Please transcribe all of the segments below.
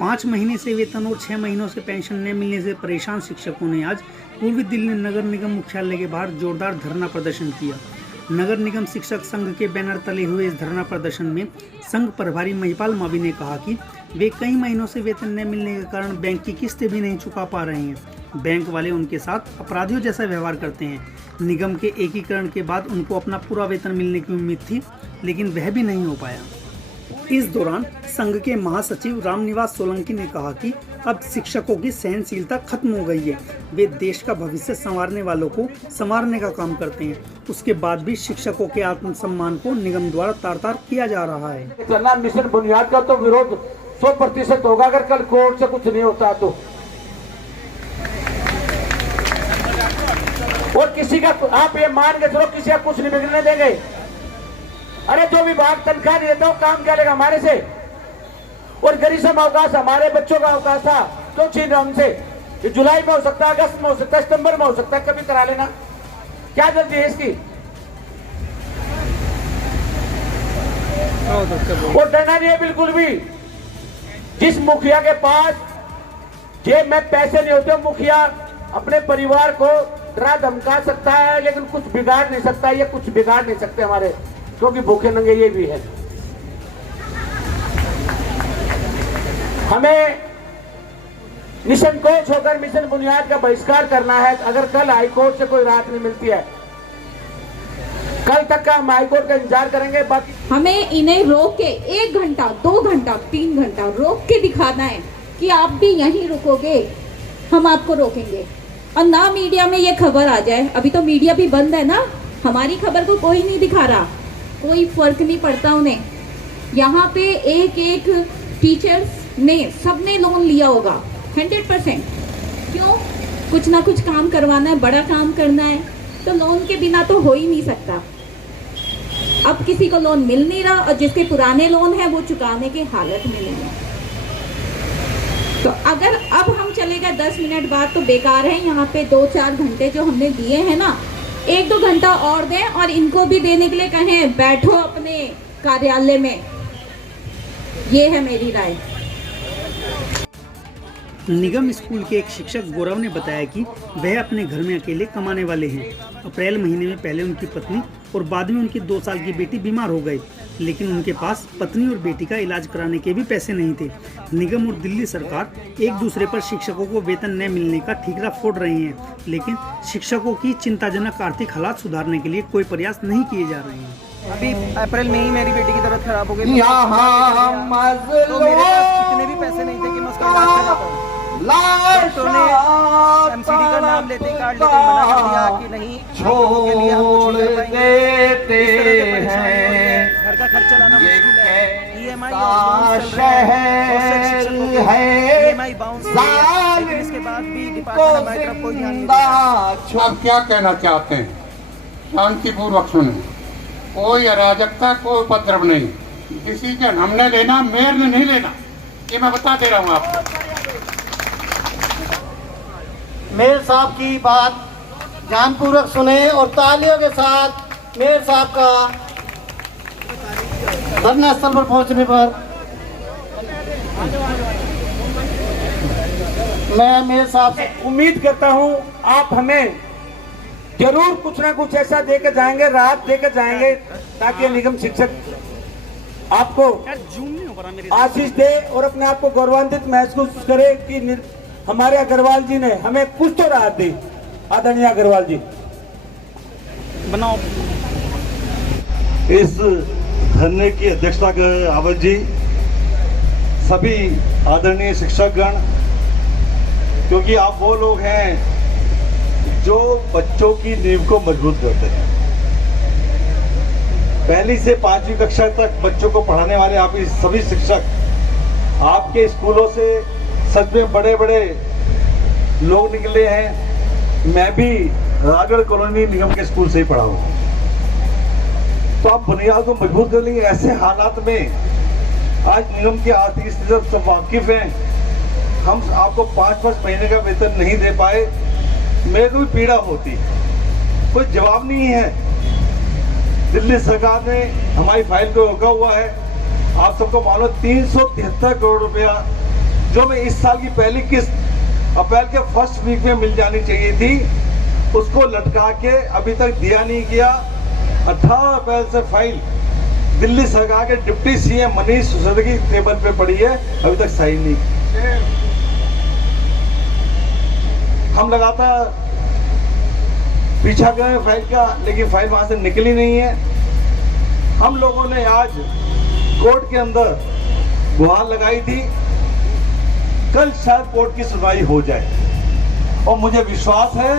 5 महीने से वेतन और 6 महीनों से पेंशन न मिलने से परेशान शिक्षकों ने आज पूर्वी दिल्ली नगर निगम मुख्यालय के बाहर जोरदार धरना प्रदर्शन किया। नगर निगम शिक्षक संघ के बैनर तले हुए इस धरना प्रदर्शन में संघ प्रभारी महिपाल मावी ने कहा कि वे कई महीनों से वेतन न मिलने के कारण बैंक की किस्तें भी नहीं चुका पा रहे हैं। बैंक वाले उनके साथ अपराधियों जैसा व्यवहार करते हैं। निगम के एकीकरण के बाद उनको अपना पूरा वेतन मिलने की उम्मीद थी, लेकिन वह भी नहीं हो पाया। इस दौरान संघ के महासचिव रामनिवास सोलंकी ने कहा कि अब शिक्षकों की सहनशीलता खत्म हो गई है। वे देश का भविष्य संवारने वालों को संवारने का काम करते हैं। उसके बाद भी शिक्षकों के आत्मसम्मान को निगम द्वारा तार-तार किया जा रहा है। मिशन बुनियाद का तो विरोध 100% होगा अगर कल कोर्ट से कुछ नहीं होता तो। और किसी का आप ये मान के चलो किसी का कुछ नहीं बिगड़ने देंगे। अरे जो विभाग तनख्वाह नहीं देता वो काम क्या लेगा हमारे से। और गरीब अवकाश हमारे बच्चों का अवकाश था तो छीन रहा हमसे। ये जुलाई में हो सकता है, अगस्त में हो सकता है, सितंबर में हो सकता है, कभी करा लेना। क्या जल्दी है इसकी। और डरना नहीं है बिल्कुल भी। जिस मुखिया के पास जेब में पैसे नहीं होते, मुखिया अपने परिवार को डरा धमका सकता है लेकिन कुछ बिगाड़ नहीं सकता। ये कुछ बिगाड़ नहीं सकते हमारे, क्योंकि भूखे नंगे ये भी है। हमें निसंकोच होकर मिशन बुनियाद का बहिष्कार करना है। अगर कल हाईकोर्ट से कोई राहत नहीं मिलती है, कल तक का हम हाईकोर्ट का इंतजार करेंगे। बाकी हमें इन्हें रोक के 1 घंटा 2 घंटा 3 घंटा रोक के दिखाना है कि आप भी यहीं रुकोगे, हम आपको रोकेंगे। और ना मीडिया में ये खबर आ जाए। अभी तो मीडिया भी बंद है ना, हमारी खबर को कोई नहीं दिखा रहा, कोई फर्क नहीं पड़ता उन्हें। यहाँ पे एक टीचर्स ने सबने लोन लिया होगा 100%। क्यों? कुछ ना कुछ काम करवाना है, बड़ा काम करना है, तो लोन के बिना तो हो ही नहीं सकता। अब किसी को लोन मिल नहीं रहा और जिसके पुराने लोन है वो चुकाने के हालत में नहीं है। तो अगर अब हम चले गए 10 मिनट बाद तो बेकार है। यहाँ पे 2-4 घंटे जो हमने दिए हैं ना, 1-2 घंटा और दें और इनको भी देने के लिए कहें बैठो अपने कार्यालय में। ये है मेरी राय। निगम स्कूल के एक शिक्षक गौरव ने बताया कि वह अपने घर में अकेले कमाने वाले हैं। अप्रैल महीने में पहले उनकी पत्नी और बाद में उनकी 2 साल की बेटी बीमार हो गई, लेकिन उनके पास पत्नी और बेटी का इलाज कराने के भी पैसे नहीं थे। निगम और दिल्ली सरकार एक दूसरे पर शिक्षकों को वेतन न मिलने का ठीकरा फोड़ रही हैं, लेकिन शिक्षकों की चिंताजनक आर्थिक हालात सुधारने के लिए कोई प्रयास नहीं किए जा रहे हैं। अभी अप्रैल में ही मेरी बेटी की तबीयत खराब हो गई, तो मेरे पास इतने भी पैसे नहीं थे कि मैं उसका इलाज करा पाऊँ। डॉक्टर ने एमसीडी का नाम लेते ही कार्ड लेते ही मना कर दिया कि नहीं, लोगों के लिए हम कुछ नहीं कर पाएंगे। इस तरह के परेशानी हैं, घर का खर्चा लाना मुश्किल है, ईएमआई ईएमआई बाउंस, लेकिन इसके बाद भी डिपार्टमेंट हमारी तरफ कोई ध्यान नहीं देता। आप क्या कहना चाहते हैं? शांतिपूर्वक सुने, कोई अराजकता, कोई उपद्रव नहीं। डिसीजन हमने लेना, मेयर ने नहीं लेना, ये मैं बता दे रहा हूँ आपको। मेयर साहब की बात ध्यानपूर्वक सुने और तालियों के साथ मेयर साहब का धरना स्थल पर पहुंचने पर मैं मेयर साहब से उम्मीद करता हूं आप हमें जरूर कुछ ना कुछ ऐसा देकर जाएंगे, राहत देकर जाएंगे, ताकि निगम शिक्षक आपको आशीष दे और अपने आप को गौरवान्वित महसूस करे कि हमारे अग्रवाल जी ने हमें कुछ तो राहत दी। आदरणीय अग्रवाल जी, बनाओ। इस धरने की अध्यक्षता कर आवत जी, सभी आदरणीय शिक्षकगण, क्योंकि आप वो लोग हैं जो बच्चों की नींव को मजबूत करते हैं। पहली से 5वीं कक्षा तक बच्चों को पढ़ाने वाले आप सभी शिक्षक, आपके स्कूलों से सच में बड़े बड़े लोग निकले हैं। मैं भी राजगढ़ कॉलोनी निगम के स्कूल से ही पढ़ा हूँ। तो आप बुनियाद को मजबूत कर लेंगे। ऐसे हालात में आज निगम की आर्थिक स्थिति से वाकिफ हैं, हम आपको 5-5 महीने का वेतन नहीं दे पाए, मेरे को भी पीड़ा होती है। कोई जवाब नहीं है। दिल्ली सरकार ने हमारी फाइल को रोका हुआ है। आप सबको मालूम 373 करोड़ रुपया जो मैं इस साल की पहली किस्त अप्रैल के फर्स्ट वीक में मिल जानी चाहिए थी, उसको लटका के अभी तक दिया नहीं गया। 18 अप्रैल से फाइल दिल्ली सरकार के डिप्टी सीएम मनीष सिसोदिया की टेबल पे पड़ी है, अभी तक साइन नहीं। हम लगातार पीछा कर रहे हैं फाइल का, लेकिन फाइल वहां से निकली नहीं है। हम लोगों ने आज कोर्ट के अंदर गुहार लगाई थी, कल शायद कोर्ट की सुनवाई हो जाए और मुझे विश्वास है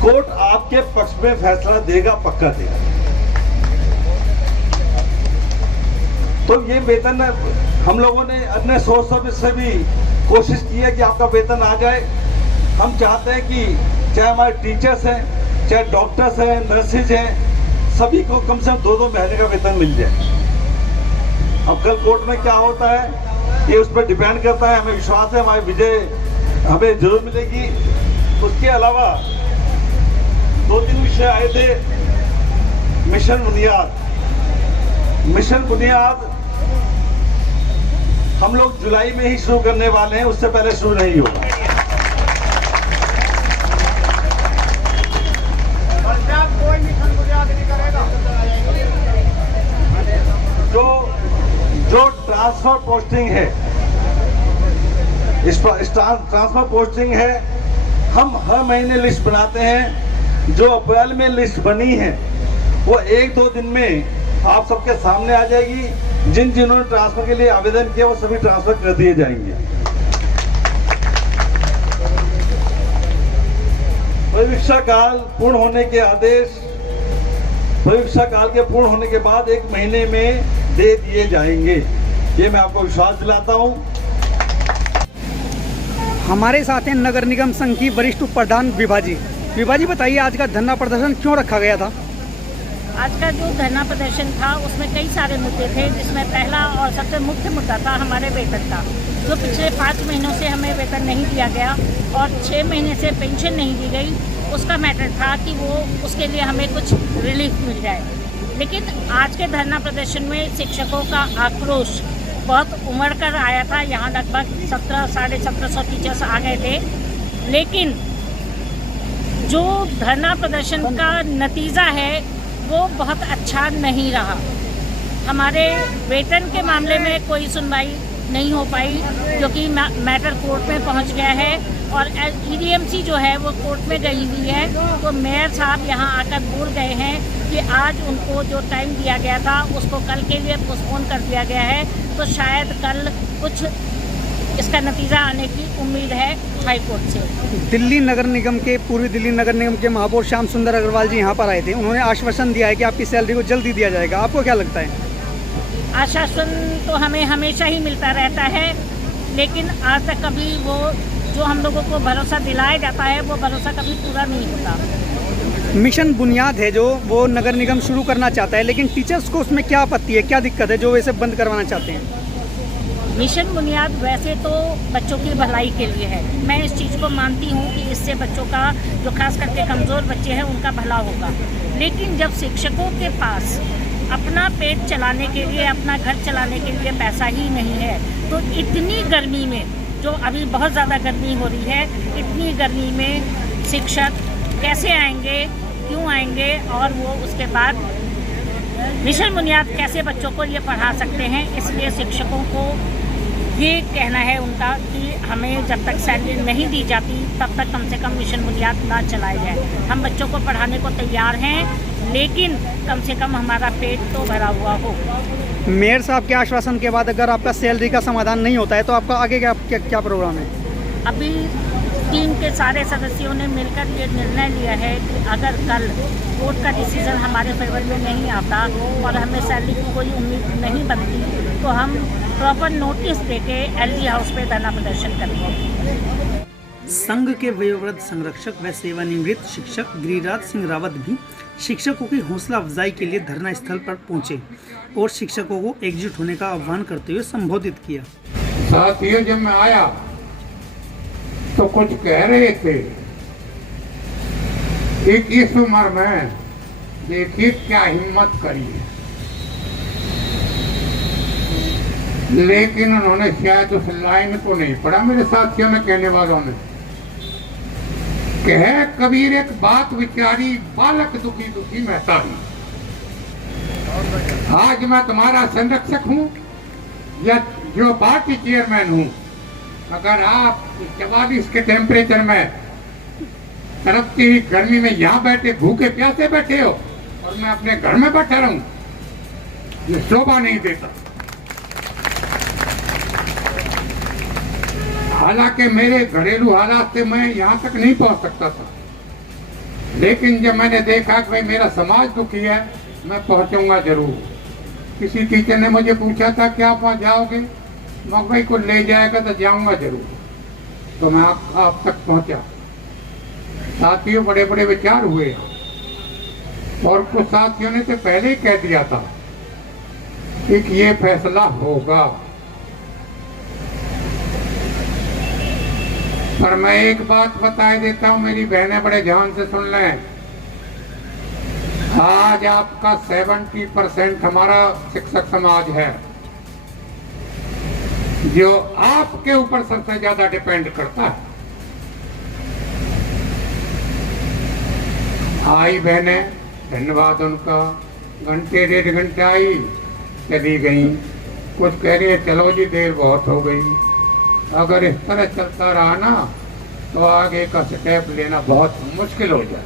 कोर्ट आपके पक्ष में फैसला देगा, पक्का देगा। तो ये वेतन हम लोगों ने अन्य सोर्स से भी कोशिश की है कि आपका वेतन आ जाए। हम चाहते हैं कि चाहे हमारे टीचर्स हैं, चाहे डॉक्टर्स हैं, नर्सेज हैं, सभी को कम से कम 2-2 महीने का वेतन मिल जाए। अब कल कोर्ट में क्या होता है ये उस पर डिपेंड करता है। हमें विश्वास है हमारी विजय हमें जरूर मिलेगी। उसके अलावा 2-3 विषय आए थे। मिशन बुनियाद, मिशन बुनियाद हम लोग जुलाई में ही शुरू करने वाले हैं, उससे पहले शुरू नहीं होगा। जो ट्रांसफर पोस्टिंग है, इस ट्रांसफर पोस्टिंग है, हम हर महीने लिस्ट बनाते हैं। जो अप्रैल में लिस्ट बनी है वो 1-2 दिन में आप सबके सामने आ जाएगी। जिन्होंने ट्रांसफर के लिए आवेदन किया वो सभी ट्रांसफर कर दिए जाएंगे। परीक्षा काल पूर्ण होने के आदेश परीक्षा काल के पूर्ण होने के बाद 1 महीने में दे दिए जाएंगे, ये मैं आपको विश्वास दिलाता हूं। हमारे साथ हैं नगर निगम संघ की वरिष्ठ उप प्रधान विभाजी। विभाजी बताइए आज का धरना प्रदर्शन क्यों रखा गया था? आज का जो धरना प्रदर्शन था उसमें कई सारे मुद्दे थे, जिसमें पहला और सबसे मुख्य मुद्दा था हमारे वेतन का। जो पिछले 5 महीनों से हमें वेतन नहीं दिया गया और 6 महीने से पेंशन नहीं दी गई, उसका मैटर था कि वो उसके लिए हमें कुछ रिलीफ मिल जाए। लेकिन आज के धरना प्रदर्शन में शिक्षकों का आक्रोश बहुत उमड़ कर आया था। यहाँ लगभग 1700-1750 टीचर्स आ गए थे, लेकिन जो धरना प्रदर्शन का नतीजा है वो बहुत अच्छा नहीं रहा। हमारे वेतन के मामले में कोई सुनवाई नहीं हो पाई, क्योंकि मैटर कोर्ट में पहुंच गया है और EDMC जो है वो कोर्ट में गई हुई है। तो मेयर साहब यहाँ आकर बोल गए हैं कि आज उनको जो टाइम दिया गया था उसको कल के लिए पोस्टपोन कर दिया गया है। तो शायद कल कुछ इसका नतीजा आने की उम्मीद है हाई कोर्ट से। दिल्ली नगर निगम के पूर्वी दिल्ली नगर निगम के महापौर श्याम सुंदर अग्रवाल जी यहाँ पर आए थे। उन्होंने आश्वासन दिया है कि आपकी सैलरी को जल्दी दिया जाएगा। आपको क्या लगता है? आश्वासन तो हमें हमेशा ही मिलता रहता है, लेकिन आज तक कभी वो जो हम लोगों को भरोसा दिलाया जाता है वो भरोसा कभी पूरा नहीं होता। मिशन बुनियाद है जो वो नगर निगम शुरू करना चाहता है, लेकिन टीचर्स को उसमें क्या आपत्ति है, क्या दिक्कत है जो वैसे बंद करवाना चाहते हैं? मिशन बुनियाद वैसे तो बच्चों की भलाई के लिए है। मैं इस चीज़ को मानती हूँ कि इससे बच्चों का, जो खास करके कमज़ोर बच्चे हैं, उनका भला होगा। लेकिन जब शिक्षकों के पास अपना पेट चलाने के लिए, अपना घर चलाने के लिए पैसा ही नहीं है, तो इतनी गर्मी में, जो अभी बहुत ज़्यादा गर्मी हो रही है, इतनी गर्मी में शिक्षक कैसे आएंगे, क्यों आएंगे, और वो उसके बाद मिशन बुनियाद कैसे बच्चों को ये पढ़ा सकते हैं। इसलिए शिक्षकों को ये कहना है उनका कि हमें जब तक सैलरी नहीं दी जाती तब तक कम से कम मिशन बुनियाद ना चलाए जाए। हम बच्चों को पढ़ाने को तैयार हैं, लेकिन कम से कम हमारा पेट तो भरा हुआ हो। मेयर साहब के आश्वासन के बाद अगर आपका सैलरी का समाधान नहीं होता है तो आपका आगे क्या प्रोग्राम है? अभी टीम के सारे सदस्यों ने मिलकर ये निर्णय लिया है कि अगर कल कोर्ट का डिसीजन हमारे फेवर में नहीं आता और हमें सैलरी की कोई उम्मीद नहीं बनती, तो हम प्रॉपर नोटिस देके LD हाउस पे धरना प्रदर्शन करेंगे। संघ के वयोवृद्ध संरक्षक व सेवानिवृत्त शिक्षक गिरिराज सिंह रावत भी शिक्षकों की हौसला अफजाई के लिए धरना स्थल पर पहुंचे और शिक्षकों को एकजुट होने का आह्वान करते हुए संबोधित किया। साथियों, जब मैं आया तो कुछ कह रहे थे, एक इस उम्र में देखिए क्या हिम्मत करी है। लेकिन उन्होंने शायद उस लाइन को नहीं पढ़ा, मेरे साथियों ने, कहने वालों ने, कहे कबीर एक बात विचारी, बालक दुखी दुखी महता ही। आज मैं तुम्हारा संरक्षक हूँ या जो पार्टी चेयरमैन हूँ, अगर आप 44 के टेम्परेचर में तड़पती हुई गर्मी में यहाँ बैठे भूखे प्यासे बैठे हो और मैं अपने घर में बैठा रहूं, ये शोभा नहीं देता। हालांकि मेरे घरेलू हालात से मैं यहाँ तक नहीं पहुँच सकता था, लेकिन जब मैंने देखा कि भाई मेरा समाज दुखी है, मैं पहुँचूंगा जरूर। किसी टीचर ने मुझे पूछा था कि आप वहाँ जाओगे, मैं भाई को ले जाएगा तो जाऊंगा जरूर। तो मैं आप तक पहुँचा। साथियों, बड़े बड़े विचार हुए और कुछ साथियों ने तो पहले ही कह दिया था कि ये फैसला होगा। पर मैं एक बात बता देता हूं, मेरी बहनें बड़े ध्यान से सुन लें। आज आपका 70% हमारा शिक्षक समाज है जो आपके ऊपर सबसे ज्यादा डिपेंड करता है। आई बहनें, धन्यवाद उनका, घंटे 1.5 घंटे आई, चली गई। कुछ कह रही है चलो जी देर बहुत हो गई। अगर इस तरह चलता रहा ना तो आगे का स्टेप लेना बहुत मुश्किल हो जाए।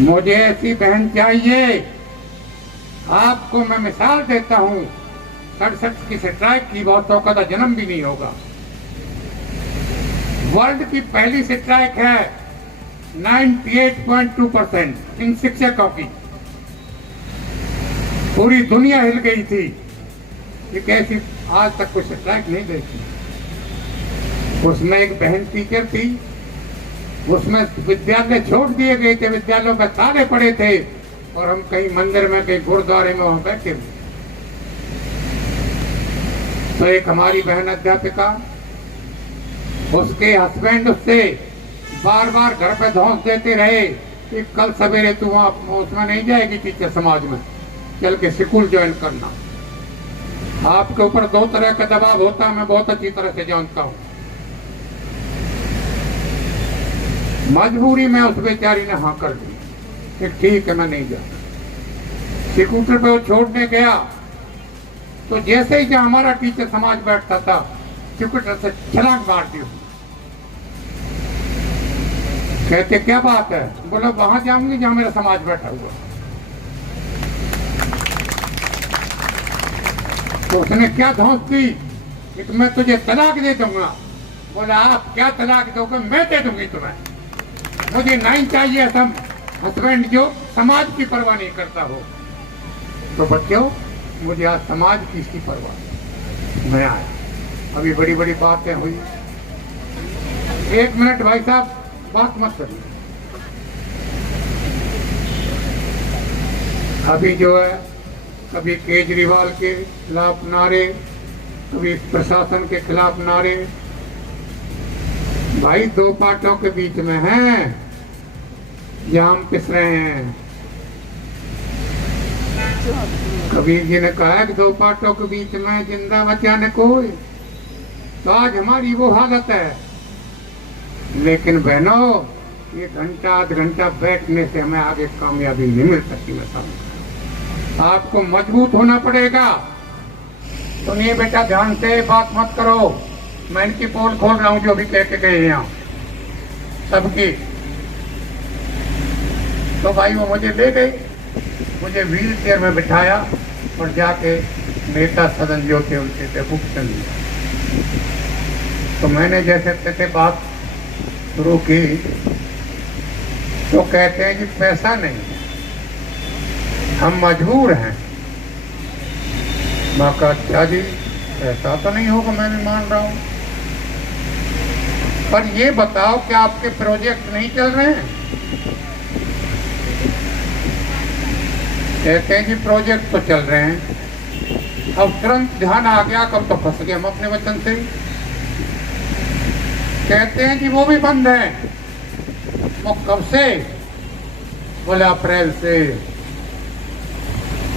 मुझे ऐसी बहन चाहिए। आपको मैं मिसाल देता हूँ, 67 की स्ट्राइक की, बहुतों का जन्म भी नहीं होगा। वर्ल्ड की पहली स्ट्राइक है 98.2% इन शिक्षकों की। पूरी दुनिया हिल गई थी कि कैसी आज तक कोई स्ट्राइक नहीं देखी। उसमें एक बहन टीचर थी, उसमें विद्यालय छोड़ दिए गए थे, विद्यालयों में ताले पड़े थे और हम कहीं मंदिर में, कहीं गुरुद्वारे में वहां बैठे हुए। तो एक हमारी बहन अध्यापिका, उसके हस्बैंड उससे बार बार घर पे धौंस देते रहे कि कल सवेरे तू वहां उसमें नहीं जाएगी टीचर समाज में, चल के स्कूल ज्वाइन करना। आपके ऊपर 2 तरह का दबाव होता है, मैं बहुत अच्छी तरह से जानता हूँ। मजबूरी में उस बेचारी ने हाँ कर दी कि ठीक है मैं नहीं जाता। स्कूटर पे वो छोड़ने गया तो जैसे ही जहाँ हमारा टीचर समाज बैठता था, स्कूटर से छलांग मार दी। कहते क्या बात है? बोलो वहां जाऊंगी जहां मेरा समाज बैठा हुआ। तो उसने क्या धौंस दी कि मैं तुझे तलाक दे दूंगा। बोला आप क्या तलाक दोगे? मैं दे दूंगी तुम्हें। मुझे नहीं चाहिए सब हस्बैंड जो समाज की परवाह नहीं करता हो। तो बच्चों, मुझे आज समाज की इसकी परवाह। मैं आया, अभी बड़ी बड़ी बातें हुई। 1 मिनट भाई साहब, बात मत करिए। अभी जो है, कभी केजरीवाल के खिलाफ नारे, कभी प्रशासन के खिलाफ नारे। भाई 2 पार्टियों के बीच में हैं, जहां हम पिस रहे हैं। कबीर जी ने कहा कि 2 पार्टियों के बीच में जिंदा बचा न कोई। तो आज हमारी वो हालत है। लेकिन बहनों, 1 घंटा 1.5 घंटा बैठने से हमें आगे कामयाबी नहीं मिल सकती। मैं समझ, आपको मजबूत होना पड़ेगा। सुनिए बेटा, ध्यान से बात मत करो। मैं इनकी पोल खोल रहा हूँ जो भी कह के गए यहाँ सबकी। तो भाई वो मुझे ले गए, मुझे व्हील चेयर में बिठाया और जाके नेता सदन जो थे उनके थे भुगतन दिया। तो मैंने जैसे तैसे बात शुरू की तो कहते हैं कि पैसा नहीं, हम मजबूर हैं। मैं कहा अच्छा जी, ऐसा तो नहीं होगा, मैं भी मान रहा हूँ, पर ये बताओ कि आपके प्रोजेक्ट नहीं चल रहे हैं? कहते हैं कि प्रोजेक्ट तो चल रहे हैं। अब तुरंत ध्यान आ गया, कब तो फंस गए हम अपने वचन से। कहते हैं कि वो भी बंद है। वो कब से? बोले अप्रैल से।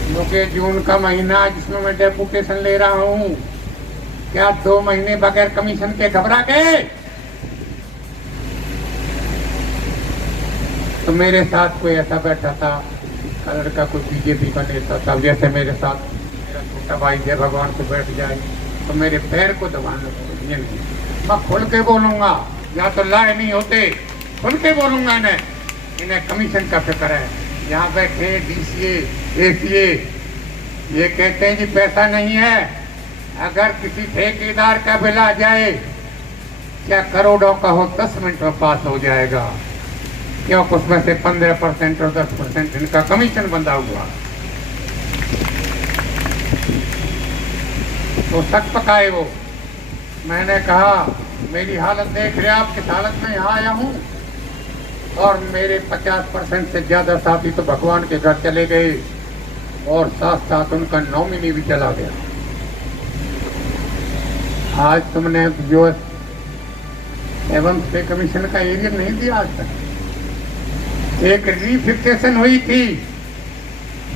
क्योंकि जून का महीना जिसमें मैं डेपुटेशन ले रहा हूँ, क्या 2 महीने बगैर कमीशन के घबरा गए? तो मेरे साथ कोई ऐसा बैठा था, कलर का कोई बीजेपी का नेता था, जैसे मेरे साथ मेरा छोटा भाई जय भगवान से बैठ जाए तो मेरे पैर को दबाना ये नहीं। मैं खुल के बोलूँगा, या तो लाए नहीं होते, खुल के बोलूँगा इन्हें कमीशन का फिक्र है। यहाँ बैठे DCA, ACA ये कहते हैं जी पैसा नहीं है। अगर किसी ठेकेदार का बिल आ जाए, क्या करोड़ों का हो, 10 मिनट में पास हो जाएगा, क्योंकि उसमें से 15% और 10% इनका कमीशन बंधा हुआ। तो सच पकाए वो। मैंने कहा मेरी हालत देख रहे आप, किस हालत में यहाँ आया हूँ, और मेरे 50% से ज़्यादा साथी तो भगवान के घर चले गए और साथ साथ उनका नॉमिनी भी चला गया। आज तुमने जो एवं पे कमीशन का एरिया नहीं दिया आज तक। एक रीफिक्सेशन हुई थी,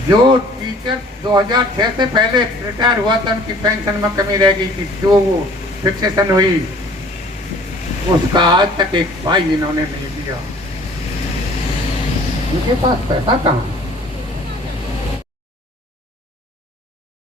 जो टीचर 2006 से पहले रिटायर हुआ था उनकी पेंशन में कमी रह गई थी, जो वो फिक्सेशन हुई उसका आज तक एक पाई इन्होंने नहीं दिया। उनके पास पैसा कहाँ?